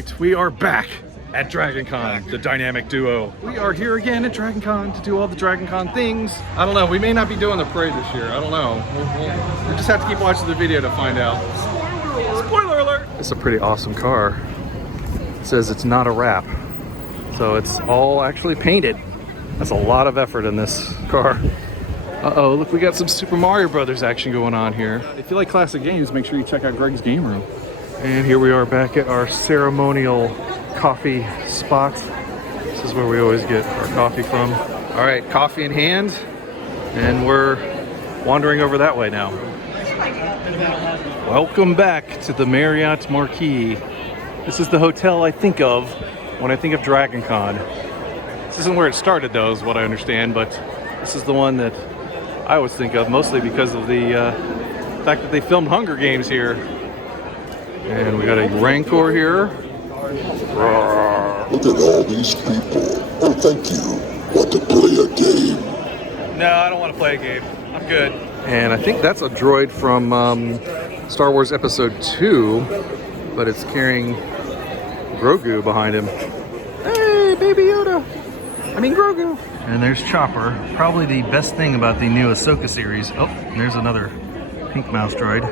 right, we are back at DragonCon, the dynamic duo. We are here again at DragonCon to do all the DragonCon things. I don't know, we may not be doing the parade this year. I don't know. We'll just have to keep watching the video to find out. Spoiler alert! It's a pretty awesome car. It says it's not a wrap. So it's all actually painted. That's a lot of effort in this car. Uh-oh, look, we got some Super Mario Brothers action going on here. If you like classic games, make sure you check out Greg's Game Room. And here we are back at our ceremonial coffee spot. This is where we always get our coffee from. All right, coffee in hand, and we're wandering over that way now. Welcome back to the Marriott Marquis. This is the hotel I think of when I think of DragonCon. This isn't where it started though, is what I understand, but this is the one that I always think of, mostly because of the fact that they filmed Hunger Games here. And we got a Rancor here. Look at all these people. Oh, thank you. Want to play a game? No, I don't want to play a game. I'm good. And I think that's a droid from Star Wars Episode 2, but it's carrying Grogu behind him. Hey, Baby Yoda. I mean Grogu. And there's Chopper. Probably the best thing about the new Ahsoka series. Oh, and there's another pink mouse droid.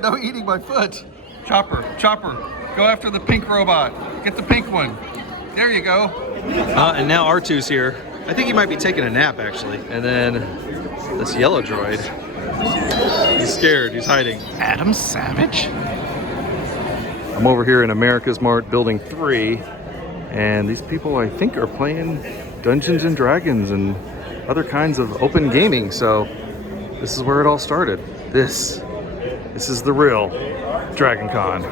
No eating my foot. Chopper, go after the pink robot. Get the pink one. There you go. And now R2's here. I think he might be taking a nap, actually. And then this yellow droid. He's scared, he's hiding. Adam Savage? I'm over here in America's Mart Building 3. And these people, I think, are playing Dungeons and Dragons and other kinds of open gaming. So this is where it all started. This is the real DragonCon.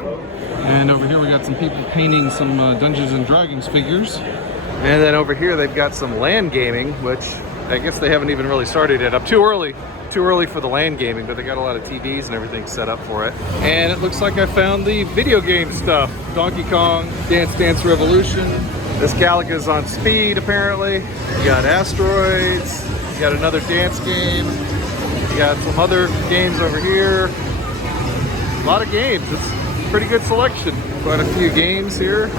And over here we got some people painting some Dungeons and Dragons figures. And then over here they've got some LAN gaming, which I guess they haven't even really started yet. I'm too early for the LAN gaming, but they got a lot of TVs and everything set up for it. And it looks like I found the video game stuff. Donkey Kong, Dance Dance Revolution. This Galaga's on speed, apparently. You got Asteroids. You got another dance game. You got some other games over here. A lot of games. It's a pretty good selection. Quite a few games here.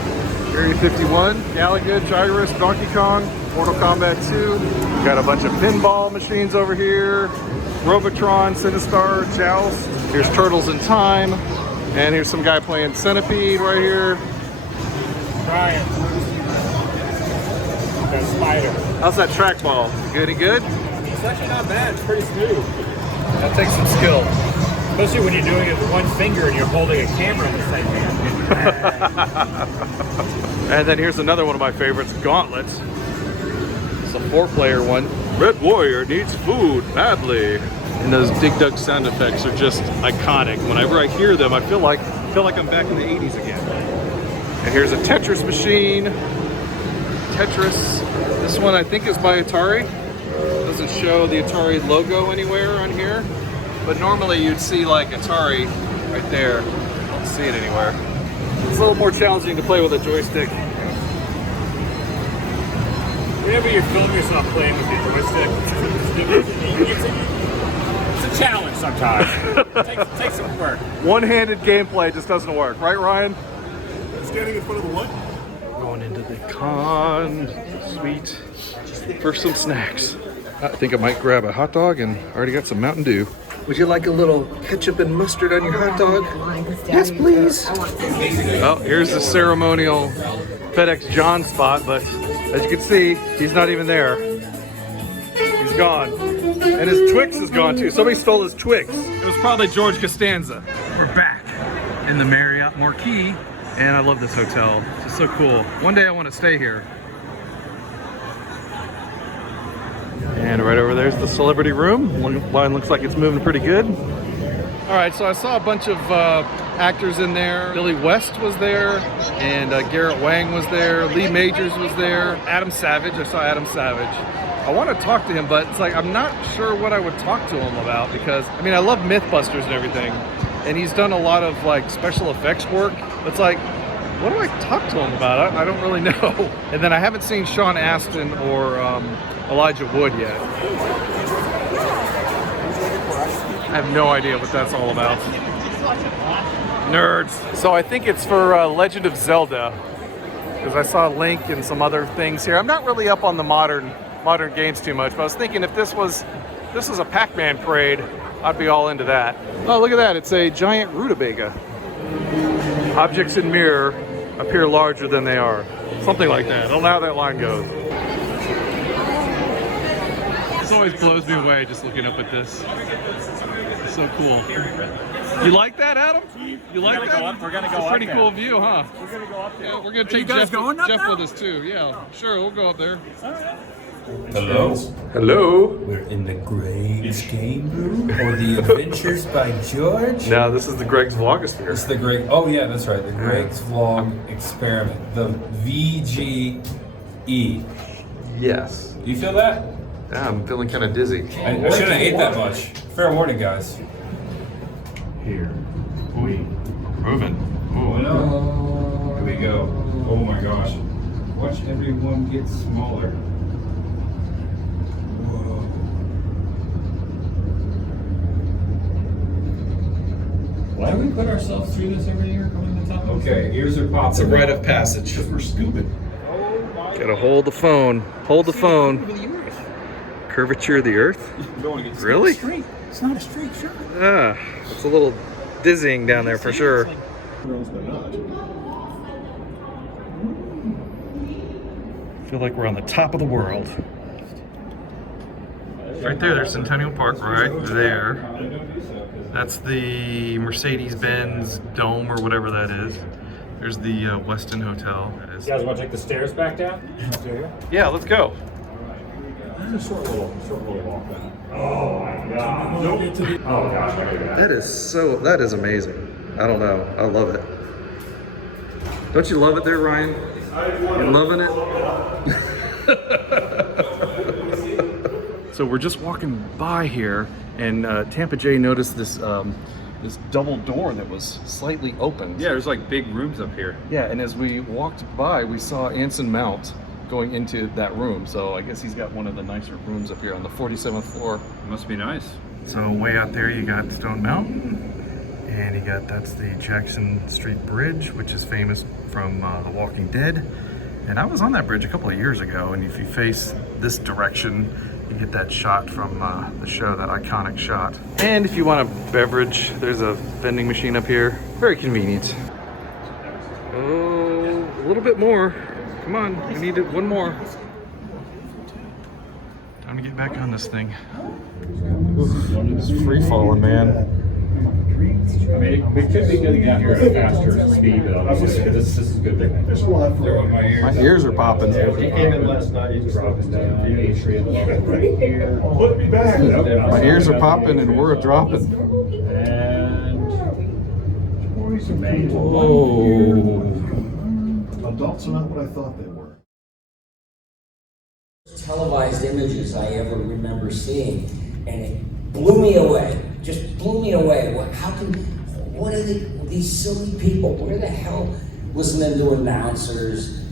Area 51, Galaga, Gyrus, Donkey Kong, Mortal Kombat 2. We got a bunch of pinball machines over here. Robotron, Sinistar, Joust. Here's Turtles in Time. And here's some guy playing Centipede right here. Ryan. That spider. How's that trackball? Good? It's actually not bad. It's pretty smooth. That takes some skill. Especially when you're doing it with one finger and you're holding a camera in the same hand. And then here's another one of my favorites, Gauntlet. It's a 4-player one. Red Warrior needs food badly. And those Dig Dug sound effects are just iconic. Whenever I hear them, I feel like I'm back in the 80s again. And here's a Tetris machine. Tetris. This one I think is by Atari. Doesn't show the Atari logo anywhere on here. But normally you'd see like Atari right there. Don't see it anywhere. It's a little more challenging to play with a joystick. Whenever you film yourself playing with your joystick, it's a challenge sometimes. It takes some work. One-handed gameplay just doesn't work, right, Ryan? Standing in front of the what? Going into the con suite for some snacks. I think I might grab a hot dog, and I already got some Mountain Dew. Would you like a little ketchup and mustard on your hot dog? Yes, please. Oh, here's the ceremonial FedEx John spot, but as you can see, he's not even there. He's gone. And his Twix is gone too. Somebody stole his Twix. It was probably George Costanza. We're back in the Marriott Marquis, and I love this hotel. It's so cool. One day I want to stay here. And right over there's the celebrity room. Line looks like it's moving pretty good. All right, so I saw a bunch of actors in there. Billy West was there, and Garrett Wang was there. Lee Majors was there. Adam Savage, I saw Adam Savage. I want to talk to him, but it's like I'm not sure what I would talk to him about because, I mean, I love Mythbusters and everything, and he's done a lot of like special effects work. It's like, what do I talk to him about? I don't really know. And then I haven't seen Sean Astin or Elijah Wood yet. I have no idea what that's all about. Nerds. So I think it's for Legend of Zelda, because I saw Link and some other things here. I'm not really up on the modern games too much, but I was thinking if this was a Pac-Man parade, I'd be all into that. Oh, look at that. It's a giant rutabaga. Objects in mirror appear larger than they are. Something like that. I don't know how that line goes. This always blows me away just looking up at this. It's so cool. You like that, Adam? You like that? We're gonna go it's a up pretty there. cool view, huh? We're gonna go up there. Yeah, we're gonna take Jeff with us too. Yeah, sure, we'll go up there. Hello. Hello. We're in the Greg's game room or the Adventures by George. No, this is the Greg's Vlogosphere. It's the Greg. Oh yeah, that's right. The Greg's Vlog Experiment. The VGE. Yes. Do you feel that? Yeah, I'm feeling kind of dizzy. I shouldn't have ate that much. Fair warning, guys. Here. We. Moving. Oh no. Here we go. Oh my gosh. Watch everyone get smaller. Whoa. Why do we put ourselves through this every year coming to the top of Okay, ears are popping. It's a rite of passage. We're scooping. Gotta hold the phone. Hold the phone. Curvature of the Earth? Really? It's not a straight shot. Ah, it's a little dizzying down there for sure. Feel like we're on the top of the world. Right there's Centennial Park right there. That's the Mercedes-Benz Dome or whatever that is. There's the Westin Hotel. You guys want to take the stairs back down? Yeah, let's go. It's a short little walk down. Oh my god. Nope. Oh gosh, That is amazing. I don't know. I love it. Don't you love it there, Ryan? You loving it? So we're just walking by here, and Tampa Jay noticed this this double door that was slightly open. Yeah, there's like big rooms up here. Yeah, and as we walked by, we saw Anson Mount going into that room. So I guess he's got one of the nicer rooms up here on the 47th floor. Must be nice. So way out there you got Stone Mountain, and you got, that's the Jackson Street Bridge, which is famous from The Walking Dead. And I was on that bridge a couple of years ago, and if you face this direction, you get that shot from the show, that iconic shot. And if you want a beverage, there's a vending machine up here. Very convenient. Oh, a little bit more. Come on, we need it, one more. Time to get back on this thing. It's free falling, man. I mean, it could be good to get here at a faster speed, but obviously this is a good thing. My ears are popping. He came in last night, he's dropping down the atrium right here. Put me back. My ears are popping and we're dropping. And Whoa. Adults are not what I thought they were. Televised images I ever remember seeing, and it blew me away. Just blew me away. What are these silly people? Where the hell listening to announcers,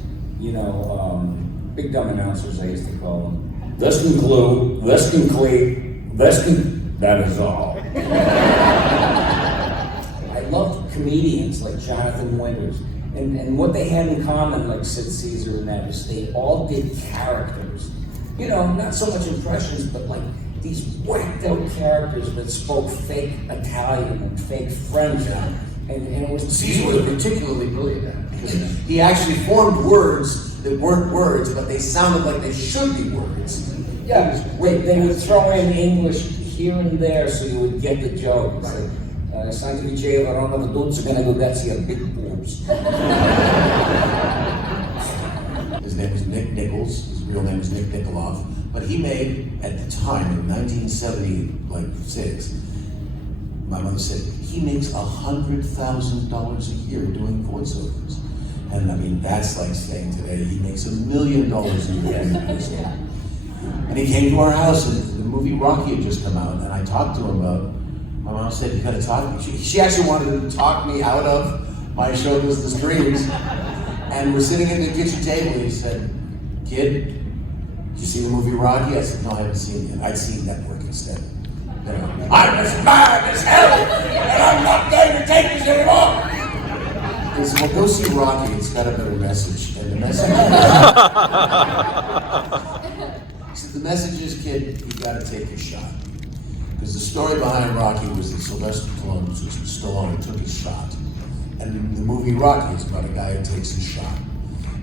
you know, big dumb announcers I used to call them. This conclude, this complete, that is all. I loved comedians like Jonathan Winters. And what they had in common, like Sid Caesar and that, is they all did characters. You know, not so much impressions, but like these whacked out characters that spoke fake Italian and fake French. And it was... Caesar was particularly brilliant at it, because he actually formed words that weren't words, but they sounded like they should be words. Yeah, wait, they would throw in English here and there so you would get the joke. It's like, Santi diceva, Roma the Dulce gonna go get you big boobs. His name is Nick Nichols. His real name is Nick Nikolov. But he made, at the time, in 1976, my mother said, he makes $100,000 a year doing voiceovers. And I mean, that's like saying today, he makes $1 million a year doing voiceovers. And he came to our house, and the movie Rocky had just come out, and I talked to him about, my mom said, you gotta talk to me. She actually wanted to talk me out of my show business dreams. And we're sitting at the kitchen table, and he said, kid, did you see the movie Rocky? I said, no, I haven't seen it yet. I'd seen Network instead. You know, I'm as mad as hell, and I'm not going to take this anymore. Is well, go see Rocky. It's got a better message, and the message. The message is, kid, you got to take your shot. Because the story behind Rocky was that Sylvester Stallone took his shot, and the movie Rocky is about a guy who takes his shot.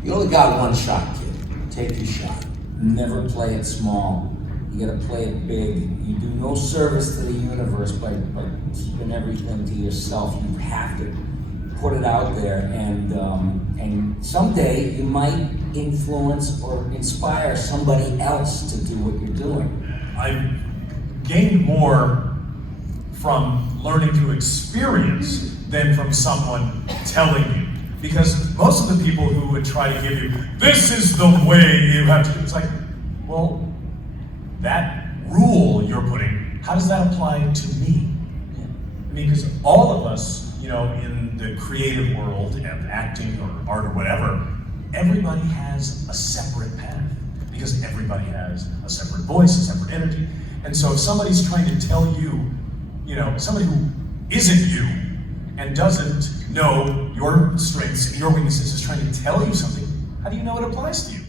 You only got one shot, kid. Take your shot. Never play it small. You gotta play it big. You do no service to the universe by keeping everything to yourself. You have to put it out there, and someday you might influence or inspire somebody else to do what you're doing. I've gained more from learning through experience than from someone telling you. Because most of the people who would try to give you, this is the way you have to do it, it's like, well, that rule you're putting, how does that apply to me? I mean, because all of us, you know, in the creative world of acting or art or whatever, everybody has a separate path because everybody has a separate voice, a separate energy. And so if somebody's trying to tell you, you know, somebody who isn't you and doesn't know your strengths and your weaknesses is trying to tell you something, how do you know it applies to you?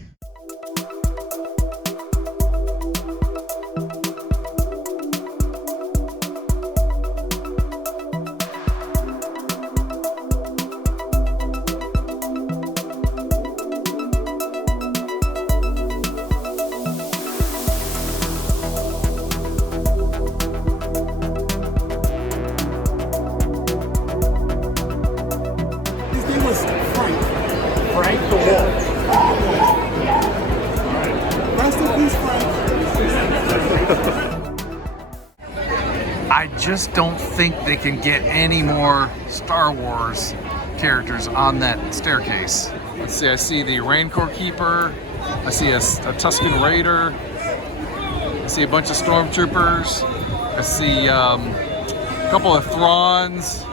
I just don't think they can get any more Star Wars characters on that staircase. Let's see, I see the Rancor Keeper, I see a Tusken Raider, I see a bunch of Stormtroopers, I see a couple of Thrawns,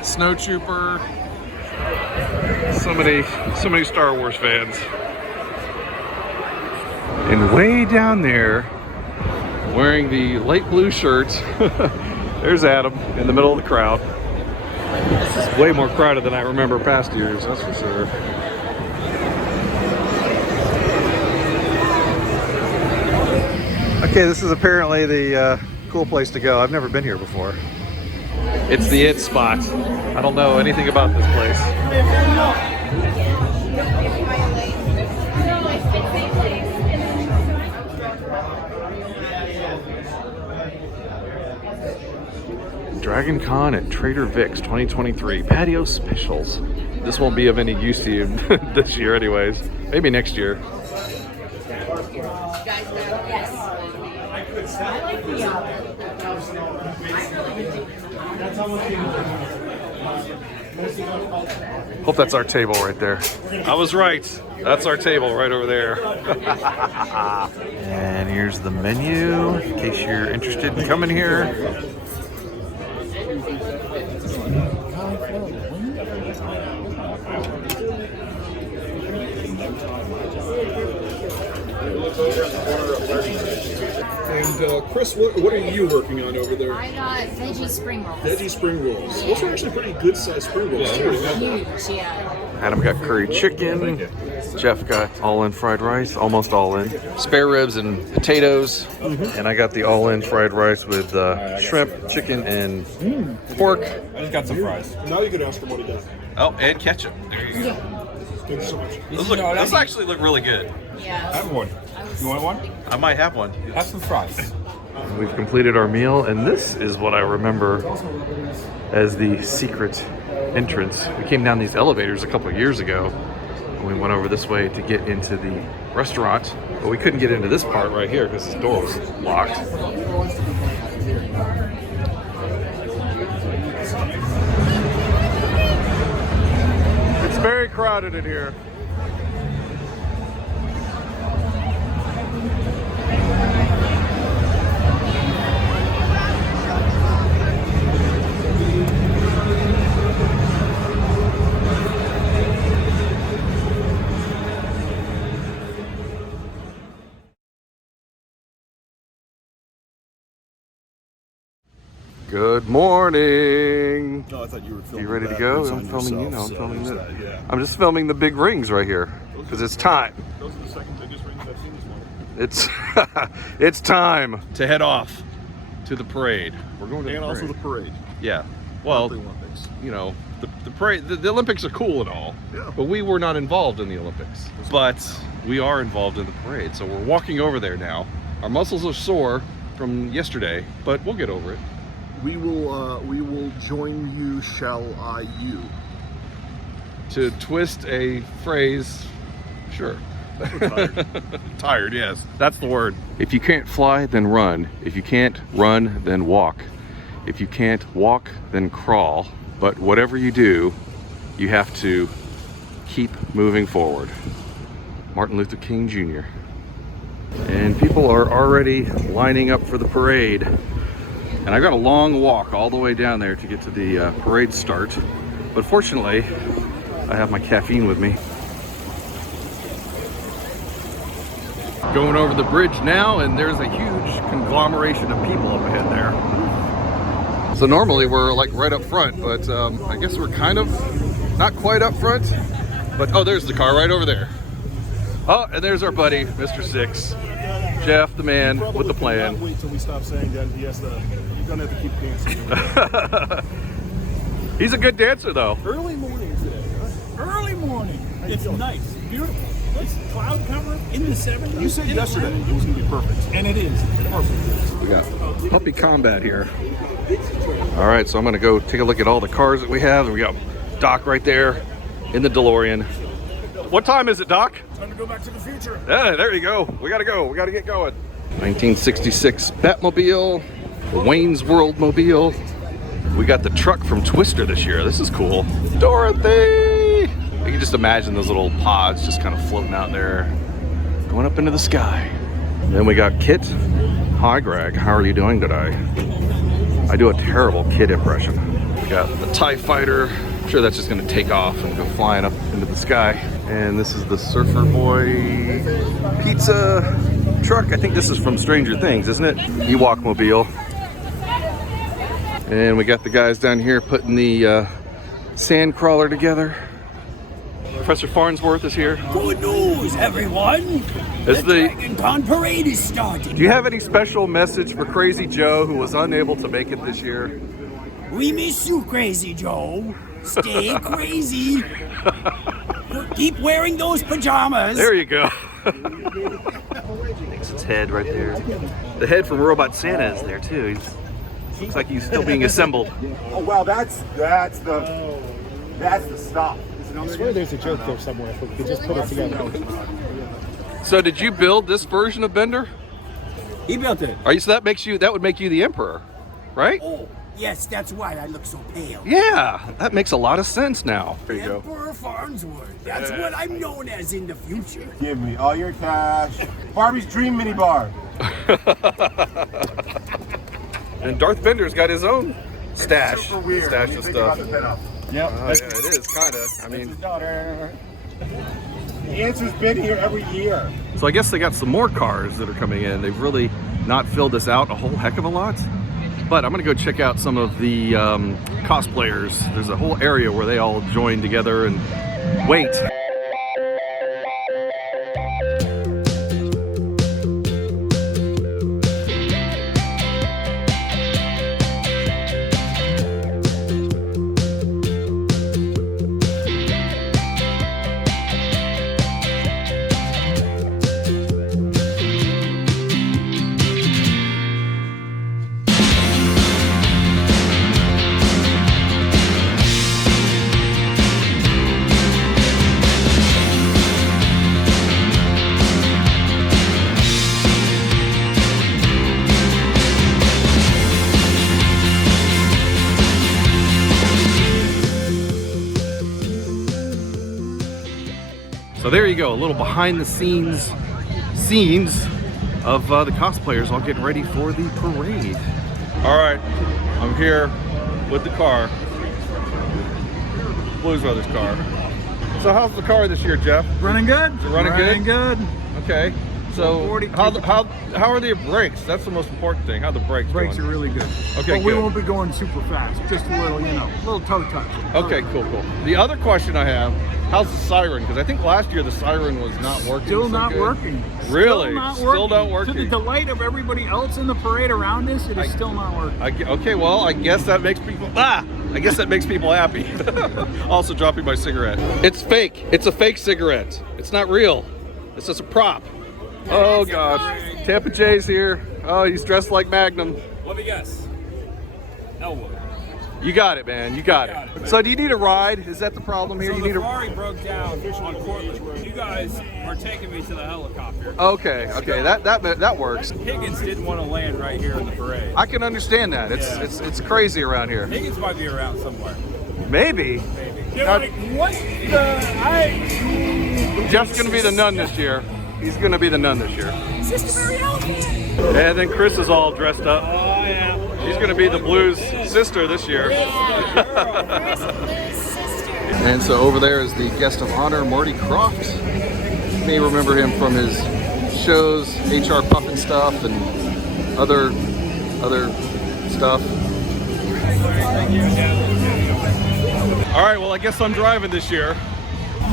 Snowtrooper. So many Star Wars fans. And way down there, wearing the light blue shirt, there's Adam in the middle of the crowd. This is way more crowded than I remember past years, that's for sure. Okay, this is apparently the cool place to go. I've never been here before. It's the it spot. I don't know anything about this place. DragonCon at Trader Vic's 2023 patio specials. This won't be of any use to you this year anyways. Maybe next year. Hope that's our table right there. I was right. That's our table right over there. And here's the menu in case you're interested in coming here. And Chris, what are you working on over there? I got veggie spring rolls. Veggie spring rolls. Those are actually pretty good sized spring rolls. Huge, yeah. Adam got curry chicken. Jeff got all-in fried rice, almost all-in. Spare ribs and potatoes. And I got the all-in fried rice with shrimp, chicken, and pork. I just got some fries. Now you can ask him what he does. Oh, and ketchup. There you go. Thank you so much. Those actually look really good. Yeah. Have one. You want one? I might have one. Have some fries. We've completed our meal, and this is what I remember as the secret entrance. We came down these elevators a couple years ago, and we went over this way to get into the restaurant, but we couldn't get into this part right here because this door was locked. It's very crowded in here. Good morning. No, I thought you were filming. You ready to that. go? It's I'm on filming you. yourself, No, I'm so filming there's that. yeah. I'm just filming the big rings right here because it's time. Those are the second biggest rings I've seen this morning. It's it's time to head off to the parade. We're going to And the also parade. the parade. Yeah. Well, The Olympics. you know, the parade. The Olympics are cool and all, Yeah. but we were not involved in the Olympics. But we are involved in the parade, so we're walking over there now. Our muscles are sore from yesterday, but we'll get over it. We will join you, shall I you? To twist a phrase, sure. We're tired. Tired, yes. That's the word. If you can't fly, then run. If you can't run, then walk. If you can't walk, then crawl. But whatever you do, you have to keep moving forward. Martin Luther King Jr. And people are already lining up for the parade. And I've got a long walk all the way down there to get to the parade start. But fortunately, I have my caffeine with me. Going over the bridge now, and there's a huge conglomeration of people up ahead there. So normally we're like right up front, but I guess we're kind of not quite up front. But oh, there's the car right over there. Oh, and there's our buddy, Mr. Six. Jeff, the man with the plan. Wait till we stop saying that. He has to. You're gonna have to keep dancing. He's a good dancer, though. Early morning today. Huh? Early morning. It's nice, beautiful. It's cloud cover in the 70s. You said yesterday it was gonna be perfect, and it is perfect. We got puppy combat here. All right, so I'm gonna go take a look at all the cars that we have. And we got Doc right there in the DeLorean. What time is it, Doc? Time to go back to the future. Yeah, there you go. We gotta go. We gotta get going. 1966 Batmobile, the Wayne's World Mobile. We got the truck from Twister this year. This is cool. Dorothy! You can just imagine those little pods just kind of floating out there, going up into the sky. Then we got Kit. Hi, Greg. How are you doing today? I do a terrible Kit impression. We got the TIE Fighter. I'm sure that's just gonna take off and go flying up into the sky. And this is the Surfer Boy pizza truck. I think this is from Stranger Things, isn't it? Ewok Mobile. And we got the guys down here putting the sand crawler together. Professor Farnsworth is here. Good news, everyone! Is the DragonCon Parade is starting. Do you have any special message for Crazy Joe, who was unable to make it this year? We miss you, Crazy Joe. Stay crazy. Keep wearing those pajamas. There you go. Thanks, its head right there. The head from Robot Santa is there too. Looks like he's still being assembled. Oh wow, that's the stuff. I swear there's a joke there somewhere. If we could just put it together. So did you build this version of Bender? He built it. Are you, so that would make you the Emperor, right? Oh, yes, that's why I look so pale. Yeah, that makes a lot of sense now. There you go. Emperor Farnsworth. That's what I'm known as in the future. Give me all your cash. Barbie's dream mini bar. And Darth Bender's got his own stash. Super weird. Stash of stuff. Yep. Yeah, it is kind of. I mean, His daughter. The answer's been here every year. so I guess they got some more cars that are coming in. They've really not filled this out a whole heck of a lot. But I'm gonna go check out some of the cosplayers. There's a whole area where they all join together and wait. So there you go, a little behind the scenes of the cosplayers all getting ready for the parade. All right, I'm here with the car, Blues Brothers car. So how's the car this year, Jeff? Running good. Is it running good? good. Okay. So how are the brakes? That's the most important thing. How the brakes Brakes going? are really good. Okay, but we good. won't be going super fast. Just a little, little toe touch. Okay, cool. The other question I have, how's the siren? Because I think last year the siren was not working. Still not working. Really? Still not working. To the delight of everybody else in the parade around us, it is still not working. Okay, well, I guess that makes people I guess that makes people happy. Also dropping my cigarette. It's fake. It's a fake cigarette. It's not real. It's just a prop. Oh gosh. Tampa Jay's here. Oh, he's dressed like Magnum. Let me guess. Elwood. You got it, man. You got it. So do you need a ride? Is that the problem here? So you the need Ferrari broke down on Cortlandt Road. You guys are taking me to the helicopter. Okay, that works. Higgins didn't want to land right here in the parade. I can understand that. It's crazy around here. Higgins might be around somewhere. Maybe. Jeff's gonna be the nun this year. He's gonna be the nun this year. Sister Marielle. And then Chris is all dressed up. Oh yeah. She's gonna be the Blues sister this year. And so over there is the guest of honor, Marty Croft. You may remember him from his shows, HR Puffin stuff and other stuff. All right, well, I guess I'm driving this year.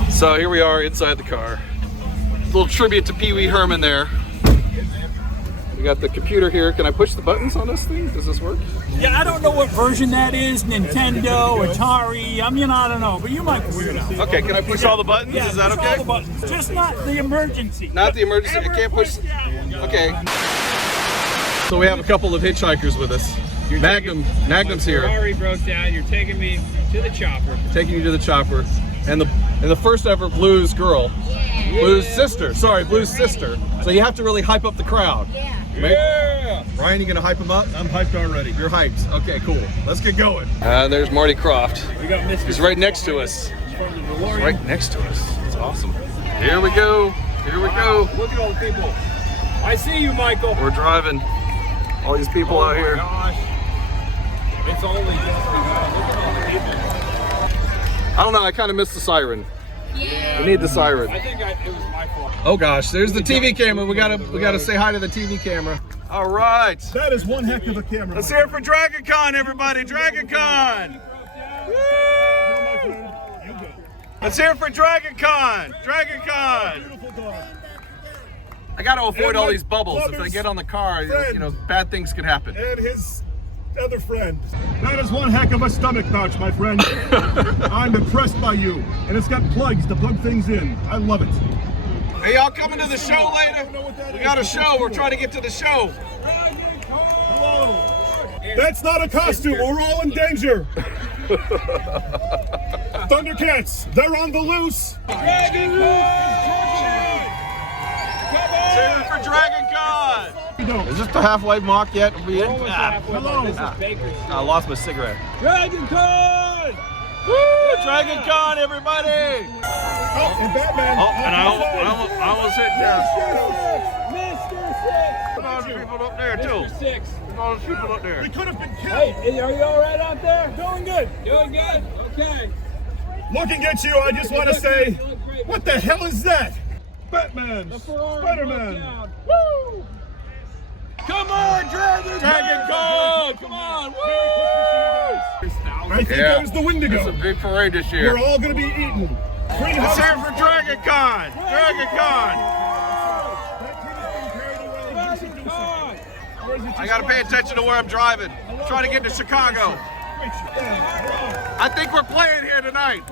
So here we are inside the car. A little tribute to Pee Wee Herman there. We got the computer here. Can I push the buttons on this thing? Does this work? Yeah, I don't know what version that is. Nintendo, Atari. I don't know, but you might figure it out. Okay, can I push all the buttons? Yeah, is that push okay? all the buttons. Just not the emergency. Not the emergency. I can't push. Okay. So we have a couple of hitchhikers with us. Magnum's here. Ferrari broke down. You're taking me to the chopper. Taking you to the chopper, and the first ever Blues girl, Blues sister. Sorry, Blues sister. So you have to really hype up the crowd. Yeah. Ryan, you gonna hype him up? I'm hyped already. You're hyped. Okay, cool. Let's get going. There's Marty Croft. We got Mr. He's right next to us. He's right next to us. It's awesome. Here we go. Here we go. Look at all the people. I see you, Michael. We're driving. All these people out here. Gosh. It's only just begun. Look at all the people. I don't know. I kind of missed the siren. Yeah. We need the siren. I think it was my fault. Oh gosh, there's the TV camera. We gotta say hi to the TV camera. All right. That is one heck of a camera. Let's hear it for DragonCon, everybody. DragonCon. Woo! Let's hear it for DragonCon. DragonCon. Beautiful dog. I gotta avoid all these bubbles. If I get on the car, bad things could happen. And his other friend. That is one heck of a stomach pouch, my friend. I'm impressed by you. And it's got plugs to plug things in. I love it. Hey, y'all coming to the show later? We got a show. We're trying to get to the show. Hello. That's not a costume. We're all in danger. Thundercats, they're on the loose. Cheers for DragonCon. Is this the halfway mark yet? Hello. I lost my cigarette. DragonCon! Woo! DragonCon, everybody! Oh, and Batman. Oh, and I almost hit Mr. There's people up there too. Six. Six. There's all those people up there. We could have been killed. Hey, are you all right out there? Doing good. Doing good. Okay. Looking at you, I just want to say, what the hell is that? Batman. Spider-Man. Woo! Come on, DragonCon! Come on! Woo! I think that was the Wendigo. It's a big parade this year. We're all going to be eaten. Let's hear it for DragonCon! DragonCon! I gotta pay attention to where I'm driving. I'm trying to get to Chicago. I think we're playing here tonight.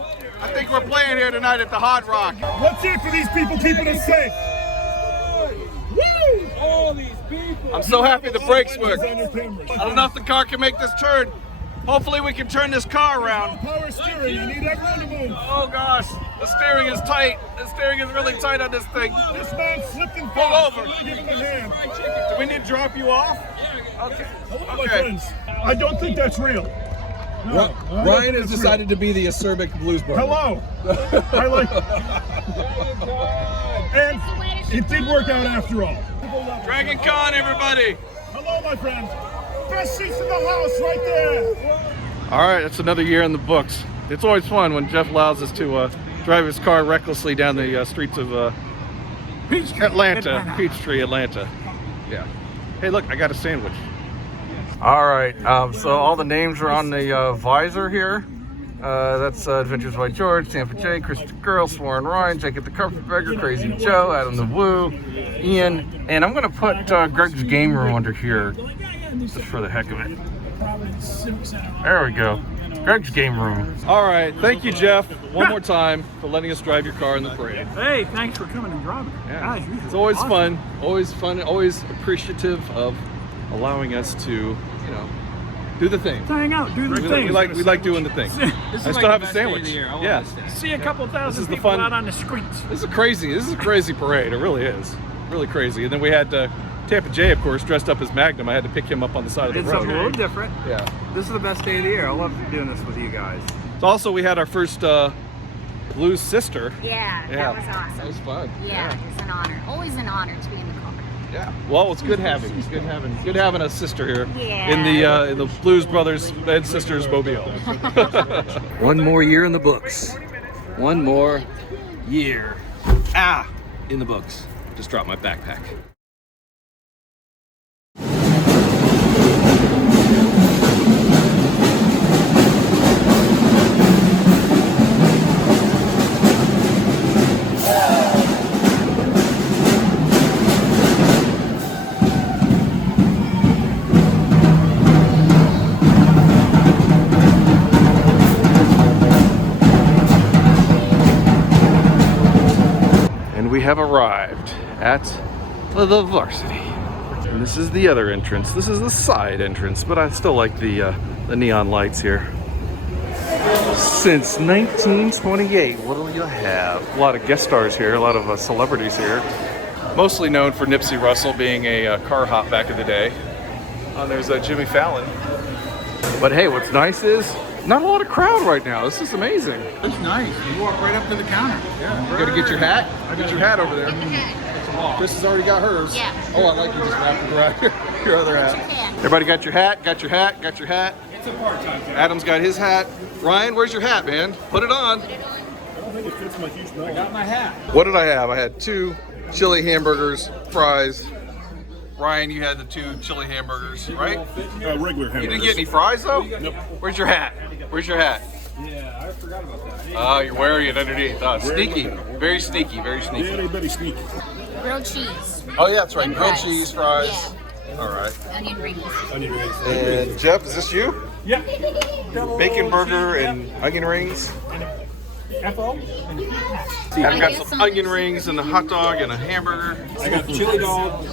At the Hard Rock. Let's hear it for these people keeping us safe. Woo! All these people. I'm so happy the brakes work. I don't know if the car can make this turn. Hopefully we can turn this car around. Power steering, you need everyone to move. Oh gosh, the steering is tight. The steering is really tight on this thing. This man slipped and Pull fell. over. Give him a hand. Do we need to drop you off? Okay. Hello, my friends. I don't think that's real. No, Ryan has decided to be the acerbic blues bar. Hello. I like it. And it did work out after all. DragonCon, everybody. Hello, my friends. Best seats in the house right there. All right, that's another year in the books. It's always fun when Jeff allows us to drive his car recklessly down the streets of Peachtree, Atlanta. Peachtree, Atlanta. Yeah. Hey, look, I got a sandwich. All right, so all the names are on the visor here. That's Adventures by George, Tampa Jay, Cris The Girl, Splorin Ryan, Jacob the Carpetbagger, Crazy Joe, Adam the Woo, Ian, and I'm gonna put Greg's Game Room under here, just for the heck of it. There we go. Greg's Game Room. All right, thank you, Jeff, one more time for letting us drive your car in the parade. Hey, thanks for coming and driving. Yeah. It's always fun, always appreciative of allowing us to, you know, do the thing. Hang out, do the thing. We like doing the thing. I still have a sandwich. Yeah. See a couple thousand the people fun out on the streets. This is a crazy parade. It really is. Really crazy. And then we had Tampa Jay, of course, dressed up as Magnum. I had to pick him up on the side of the It's road. something a little different. Yeah. This is the best day of the year. I love doing this with you guys. So also we had our first Blues sister. Yeah, that was awesome. That was fun. Yeah, it's an honor. Always an honor to be in the car. Yeah. Well, it's good having a sister here Yeah. in the Blues Brothers and Sisters mobile. One more year in the books. One more year. In the books. Just dropped my backpack. We have arrived at the Varsity. And this is the other entrance. This is the side entrance, but I still like the neon lights here. Since 1928, what do you have? A lot of guest stars here, a lot of celebrities here. Mostly known for Nipsey Russell being a car hop back in the day. There's Jimmy Fallon. But hey, what's nice is not a lot of crowd right now. This is amazing. It's nice. You walk right up to the counter. Yeah. You gotta get your hat. Get your hat over there. Chris has already got hers. Yeah. Oh, I like you just wrapped it around your other hat. Everybody got your hat? Got your hat? Got your hat? It's a part-time job. Adam's got his hat. Ryan, where's your hat, man? Put it on. I don't think it fits my huge nose. I got my hat. What did I have? I had 2 chili hamburgers, fries. Ryan, you had the 2 chili hamburgers, right? Regular hamburgers. You didn't get any fries though? Nope. Where's your hat? Where's your hat? Yeah, I forgot about that. Oh, you're wearing it underneath. Oh, sneaky. Very sneaky, very sneaky. Yeah, everybody sneaky. Grilled cheese. Oh yeah, that's right. And Grilled fries. cheese, fries. Yeah. All right. Onion rings. Onion rings. And Jeff, is this you? Yeah. Bacon burger and onion rings. FO? I've got some onion rings and a hot dog and a hamburger. I got chili dog,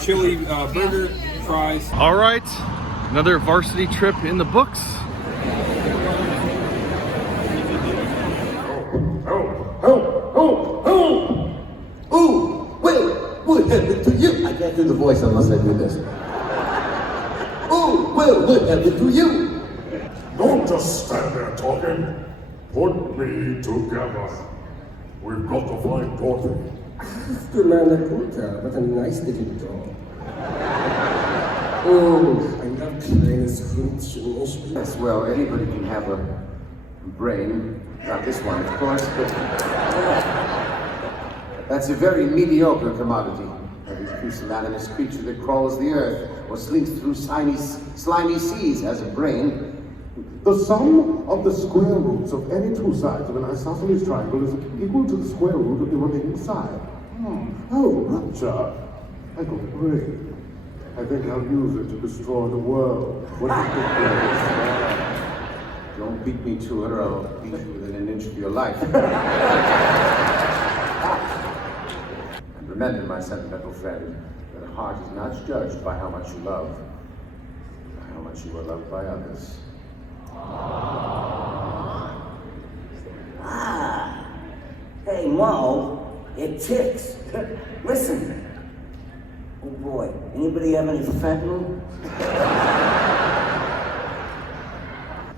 chili burger, fries. All right, another Varsity trip in the books. Ooh, well, what happened to you? I can't do the voice unless I do this. Ooh, well, what happened to you? Don't just stand there talking. Put me together. We've got to find Dorothy. After Manakuta, what a nice little dog. Oh, I love Kleines Hündchen. Yes, well, anybody can have a brain. Not this one, of course, but that's a very mediocre commodity. Every pusillanimous creature that crawls the earth or slinks through slimy seas has a brain. The sum of the square roots of any 2 sides of an isosceles triangle is equal to the square root of the remaining side. Oh, rupture. I got a brain. I think I'll use it to destroy the world. What do you think there is? Don't beat me to it or I'll beat you within an inch of your life. And remember, my sentimental friend, that a heart is not judged by how much you love, but how much you are loved by others. Hey, Mo, it ticks. Listen. Oh boy, anybody have any fentanyl?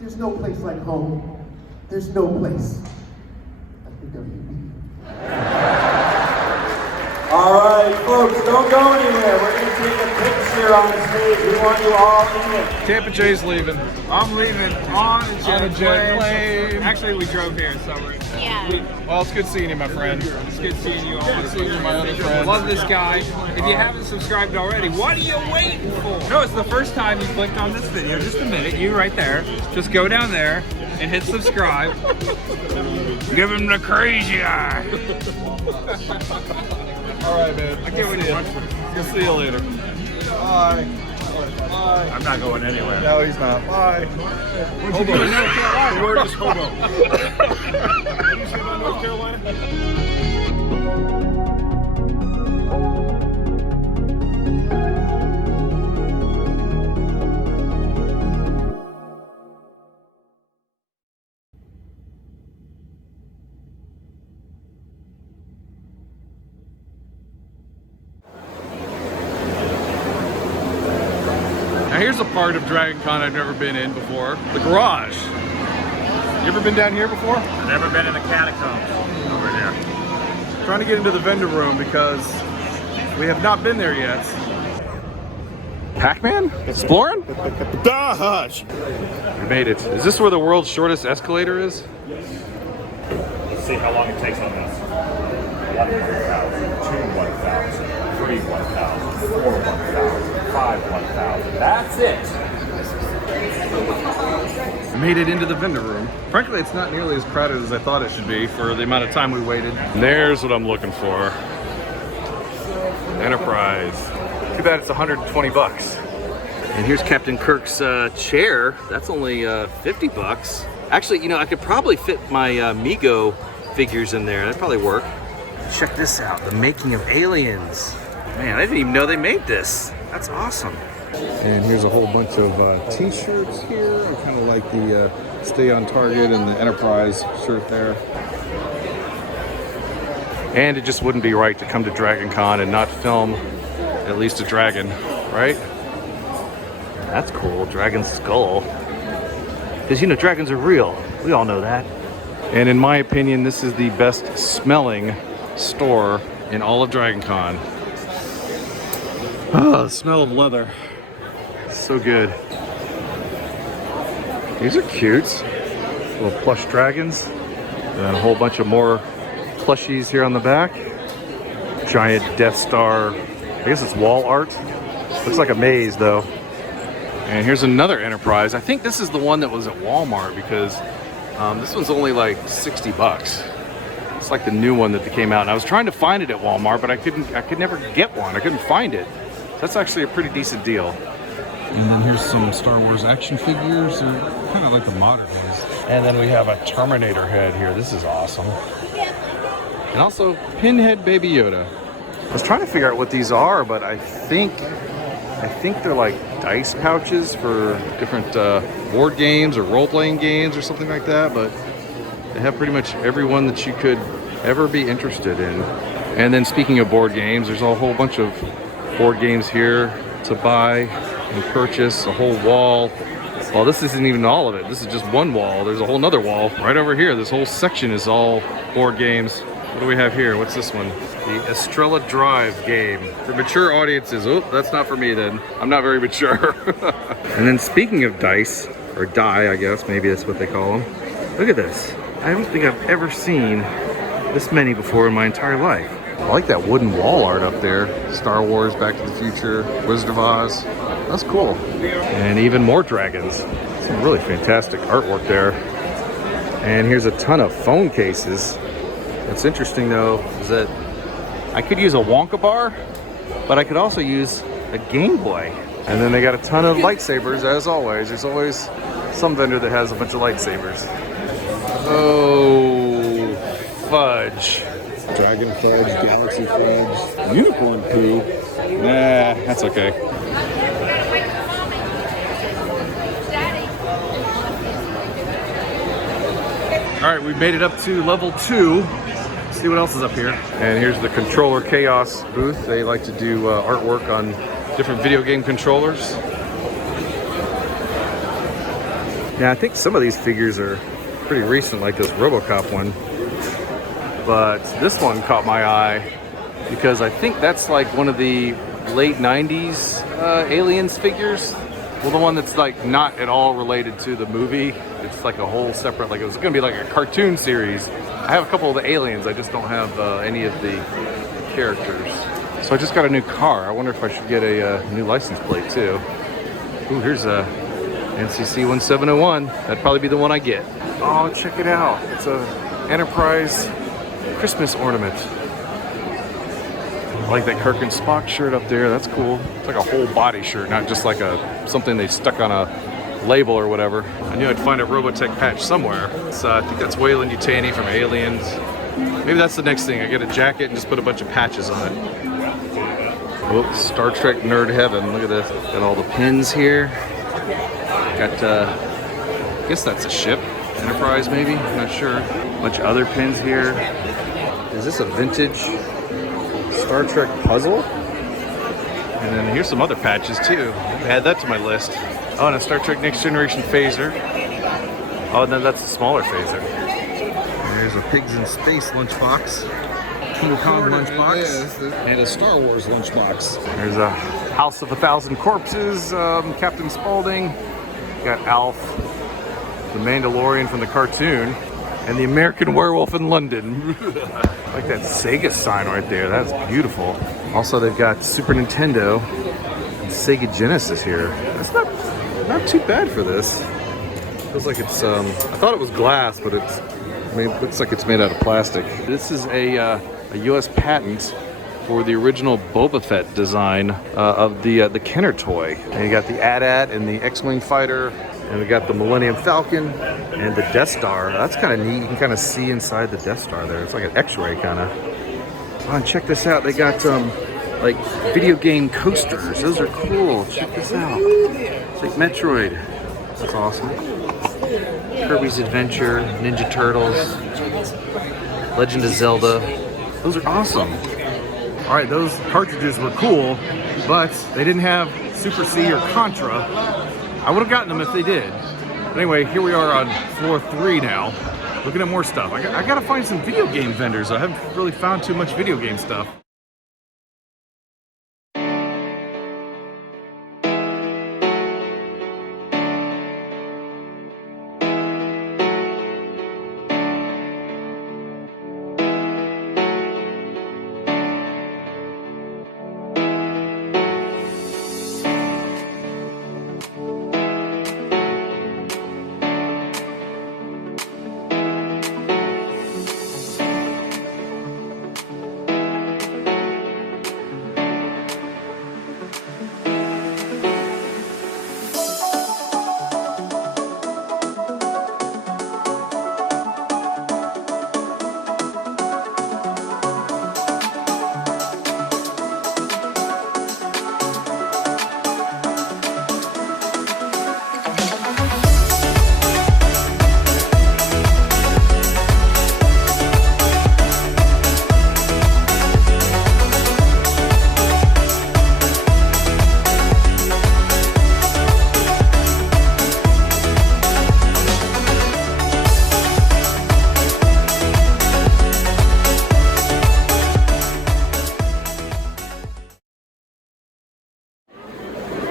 There's no place like home. There's no place like the WB. All right, folks, don't go anywhere. We're going to take a picture. here on stage. We want you all in it. Tampa Jay's leaving. I'm leaving on a jet plane. Actually, we drove here, so Well, it's good seeing you, my friend. it's good seeing you all. Good seeing you, my other friend. Love this guy. If you haven't subscribed already, what are you waiting for? No, it's the first time you clicked on this video. Just a minute, you right there. Just go down there and hit subscribe. Give him the crazy eye. All right, man. I can't wait to watch We'll see you later. Bye. Bye. I'm not going anywhere. No, he's not. Bye. What'd you do in North Carolina? The word is hobo. What did you say about North Carolina? Now here's a part of DragonCon I've never been in before. The garage. You ever been down here before? I've never been in the catacombs over there. Trying to get into the vendor room because we have not been there yet. Pac-Man? Splorin? Hush. We made it. Is this where the world's shortest escalator is? Let's see how long it takes on this. 1,000, 2 1,000, 3 1,000, 4 1,000, 5 1,000. That's it. Made it into the vendor room. Frankly, it's not nearly as crowded as I thought it should be for the amount of time we waited. There's what I'm looking for. Enterprise. Too bad it's 120 bucks. And here's Captain Kirk's chair. That's only 50 bucks. Actually, you know, I could probably fit my Mego figures in there. That'd probably work. Check this out, the making of Aliens. Man, I didn't even know they made this. That's awesome. And here's a whole bunch of t-shirts here. I kind of like the Stay on Target and the Enterprise shirt there. And it just wouldn't be right to come to DragonCon and not film at least a dragon, right? That's cool, dragon skull. Because, you know, dragons are real. We all know that. And in my opinion, this is the best smelling store in all of DragonCon. Oh, the smell of leather. So good. These are cute. Little plush dragons. And a whole bunch of more plushies here on the back. Giant Death Star. I guess it's wall art. Looks like a maze though. And here's another Enterprise. I think this is the one that was at Walmart because this one's only like 60 bucks. It's like the new one that came out. And I was trying to find it at Walmart, but I could never get one. I couldn't find it. That's actually a pretty decent deal. And then here's some Star Wars action figures. They're kind of like the modern ones. And then we have a Terminator head here. This is awesome. And also Pinhead Baby Yoda. I was trying to figure out what these are, but I think they're like dice pouches for different board games or role-playing games or something like that. But they have pretty much every one that you could ever be interested in. And then speaking of board games, there's a whole bunch of board games here to buy and purchase, a whole wall. Well, this isn't even all of it. This is just one wall. There's a whole nother wall right over here. This whole section is all board games. What do we have here? What's this one? The Estrella Drive game. For mature audiences. Oh, that's not for me then. I'm not very mature. And then speaking of dice, or die, I guess, maybe that's what they call them. Look at this. I don't think I've ever seen this many before in my entire life. I like that wooden wall art up there. Star Wars, Back to the Future, Wizard of Oz. That's cool. And even more dragons. Some really fantastic artwork there. And here's a ton of phone cases. What's interesting though is that I could use a Wonka bar, but I could also use a Game Boy. And then they got a ton of lightsabers, as always. There's always some vendor that has a bunch of lightsabers. Oh, fudge. Dragon fudge, galaxy fudge, unicorn poo. Nah, that's okay. All right, we've made it up to level 2. Let's see what else is up here. And here's the Controller Chaos booth. They like to do artwork on different video game controllers. Now, I think some of these figures are pretty recent, like this RoboCop one. But this one caught my eye because I think that's like one of the late 90s Aliens figures. Well, the one that's like not at all related to the movie. It's like a whole separate, like it was gonna be like a cartoon series. I have a couple of the Aliens, I just don't have any of the characters. So I just got a new car. I wonder if I should get a new license plate too. Ooh, here's a NCC 1701. That'd probably be the one I get. Oh, check it out. It's a Enterprise Christmas ornament. I like that Kirk and Spock shirt up there. That's cool. It's like a whole body shirt, not just like something they stuck on a label or whatever. I knew I'd find a Robotech patch somewhere. So I think that's Wayland Yutani from Aliens. Maybe that's the next thing. I get a jacket and just put a bunch of patches on it. Oh, Star Trek nerd heaven. Look at this. Got all the pins here. Got, I guess that's a ship. Enterprise maybe? I'm not sure. Bunch of other pins here. Is this a vintage Star Trek puzzle? And then here's some other patches too. Add that to my list. Oh, and a Star Trek Next Generation phaser. Oh, and then that's a smaller phaser. There's a Pigs in Space lunchbox. King Kong lunchbox. And a Star Wars lunchbox. There's a House of a Thousand Corpses, Captain Spaulding. Got Alf, the Mandalorian from the cartoon, and the American Werewolf in London. Like that Sega sign right there. That's beautiful. Also, they've got Super Nintendo and Sega Genesis here. That's not too bad for this. Feels like it's, I thought it was glass, but it looks like it's made out of plastic. This is a U.S. patent for the original Boba Fett design of the Kenner toy. And you got the AT-AT and the X-Wing fighter, and we got the Millennium Falcon and the Death Star. That's kind of neat. You can kind of see inside the Death Star there. It's like an X-ray kind of. Oh, and check this out. They got like video game coasters. Those are cool. Check this out. It's like Metroid. That's awesome. Kirby's Adventure, Ninja Turtles, Legend of Zelda. Those are awesome. All right, those cartridges were cool, but they didn't have Super C or Contra. I would have gotten them if they did. But anyway, here we are on floor 3 now, looking at more stuff. I gotta find some video game vendors. I haven't really found too much video game stuff.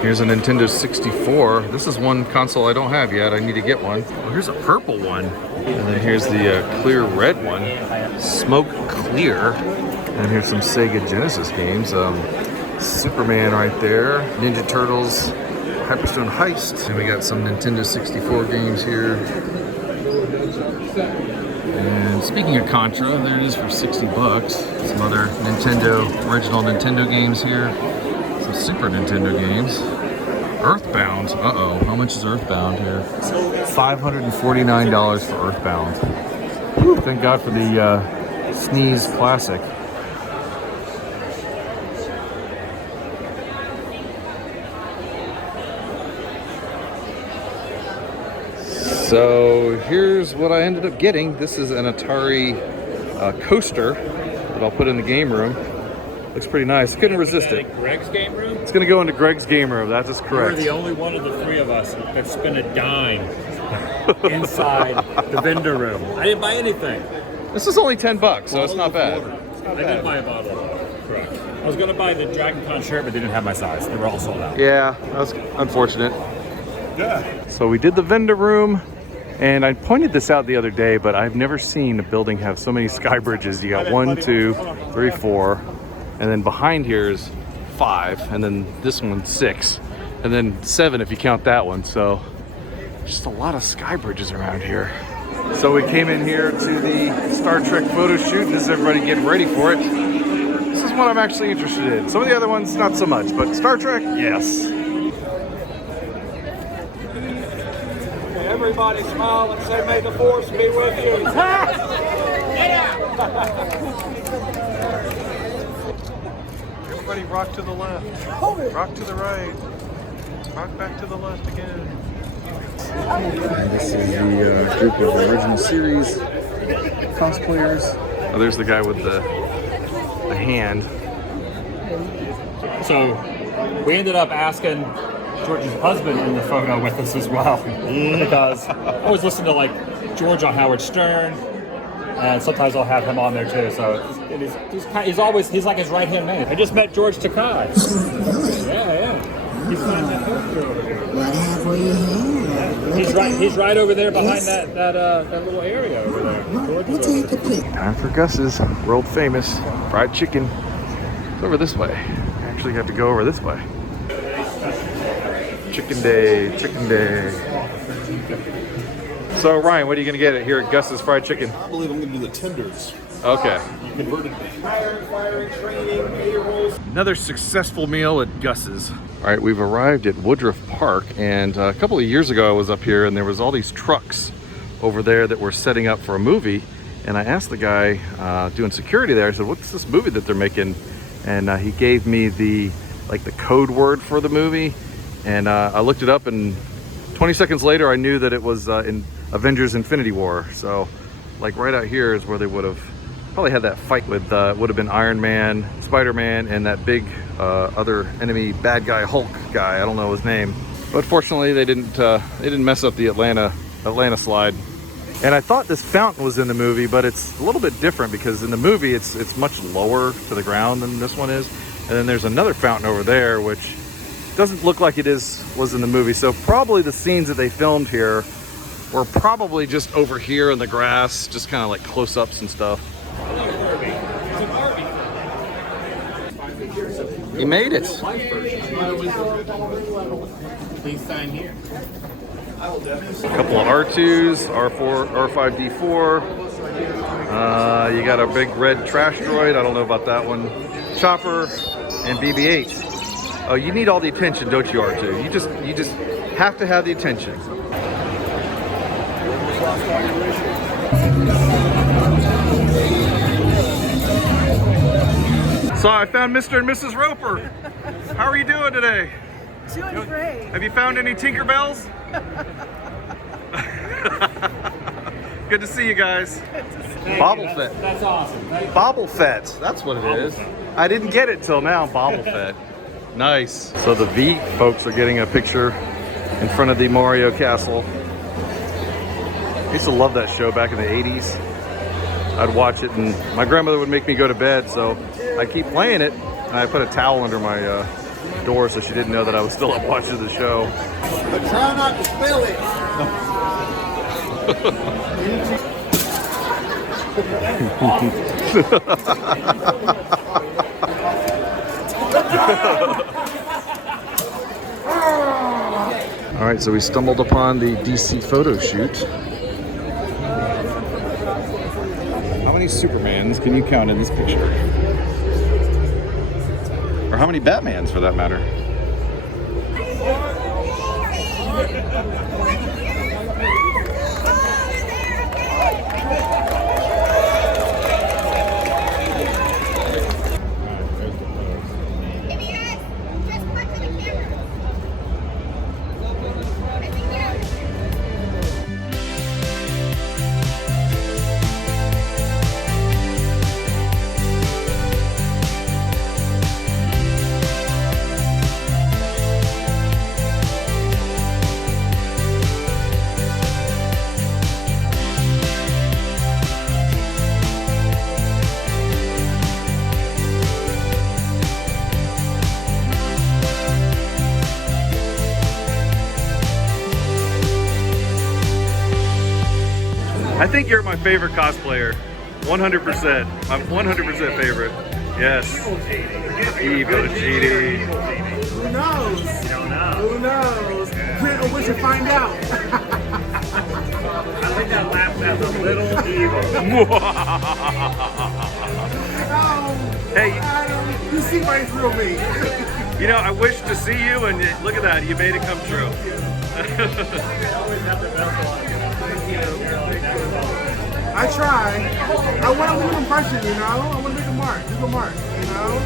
Here's a Nintendo 64. This is one console I don't have yet. I need to get one. Oh, here's a purple one. And then here's the clear red one. Smoke Clear. And here's some Sega Genesis games. Superman right there. Ninja Turtles. Hyperstone Heist. And we got some Nintendo 64 games here. And speaking of Contra, there it is for 60 bucks. Some other original Nintendo games here. Some Super Nintendo games. Earthbound. Uh-oh. How much is Earthbound here? $549 for Earthbound. Whew, thank God for the Sneeze Classic. So here's what I ended up getting. This is an Atari coaster that I'll put in the game room. Looks pretty nice. Couldn't resist it. Greg's game room? It's going to go into Greg's game room. That is correct. You're the only one of the 3 of us that spent a dime inside the vendor room. I didn't buy anything. This is only $10, so it's not bad. I did buy a bottle. correct. I was gonna buy the DragonCon shirt, but they didn't have my size. They were all sold out. Yeah, that was unfortunate. Yeah. So we did the vendor room, and I pointed this out the other day, but I've never seen a building have so many sky bridges. You got 1, 2, 3, 4, and then behind here is 5, and then this one's 6, and then 7 if you count that one. So just a lot of sky bridges around here. So we came in here to the Star Trek photo shoot, and this is everybody getting ready for it. This is what I'm actually interested in. Some of the other ones, not so much, but Star Trek, yes. Everybody smile and say, may the force be with you. Everybody rock to the left, rock to the right, rock back to the left again. And this is the group of the original series cosplayers. Oh, there's the guy with the hand. So we ended up asking George's husband in the photo with us as well, because I always listen to like George on Howard Stern, and sometimes I'll have him on there too. So he's like his right hand man. I just met George Takei. Yeah. He's flying that poster over here. What have we here? He's right over there behind that little area over there. We'll take a peek. Time for Gus's world famous fried chicken. It's over this way. I actually have to go over this way. Chicken day, chicken day. So Ryan, what are you gonna get here at Gus's Fried Chicken? I believe I'm gonna do the tenders. Okay. You converted me. Another successful meal at Gus's. All right, we've arrived at Woodruff Park, and a couple of years ago I was up here and there was all these trucks over there that were setting up for a movie, and I asked the guy doing security there, I said, what's this movie that they're making? And he gave me the code word for the movie, and I looked it up, and 20 seconds later I knew that it was in Avengers Infinity War. So like right out here is where they would have probably had that fight with would have been Iron Man, Spider-Man, and that big other enemy bad guy Hulk guy. I don't know his name, but fortunately they didn't mess up the Atlanta slide. And I thought this fountain was in the movie, but it's a little bit different because in the movie it's much lower to the ground than this one is, and then there's another fountain over there which doesn't look like was in the movie. So probably the scenes that they filmed here were probably just over here in the grass, just kind of like close-ups and stuff. He made it. Please sign here. A couple of R2s, R4, R5D4. You got a big red trash droid. I don't know about that one. Chopper and BB-8. Oh, you need all the attention, don't you, R2? You just have to have the attention. So I found Mr. and Mrs. Roper. How are you doing today? Doing great. Have you found any Tinkerbells? Good to see you guys. Bobblefett. That's awesome. Bobblefett. That's what it is. I didn't get it till now. Bobblefett. Nice. So the V folks are getting a picture in front of the Mario Castle. I used to love that show back in the 80s. I'd watch it, and my grandmother would make me go to bed, so I'd keep playing it, and I put a towel under my door so she didn't know that I was still up watching the show. But try not to spill it. All right, so we stumbled upon the DC photo shoot. How many Supermans can you count in this picture? Or how many Batmans, for that matter? think you're my favorite cosplayer. 100%. I'm 100% favorite. Yes. Evil GD. Who knows? You don't know. Who knows? When we should find out. I think that laugh at the little evil. Hey, you see right through me. You know, I wish to see you, and look at that, you made it come true. I try. I want to leave an impression, you know? I want to make a mark, leave a mark, you know?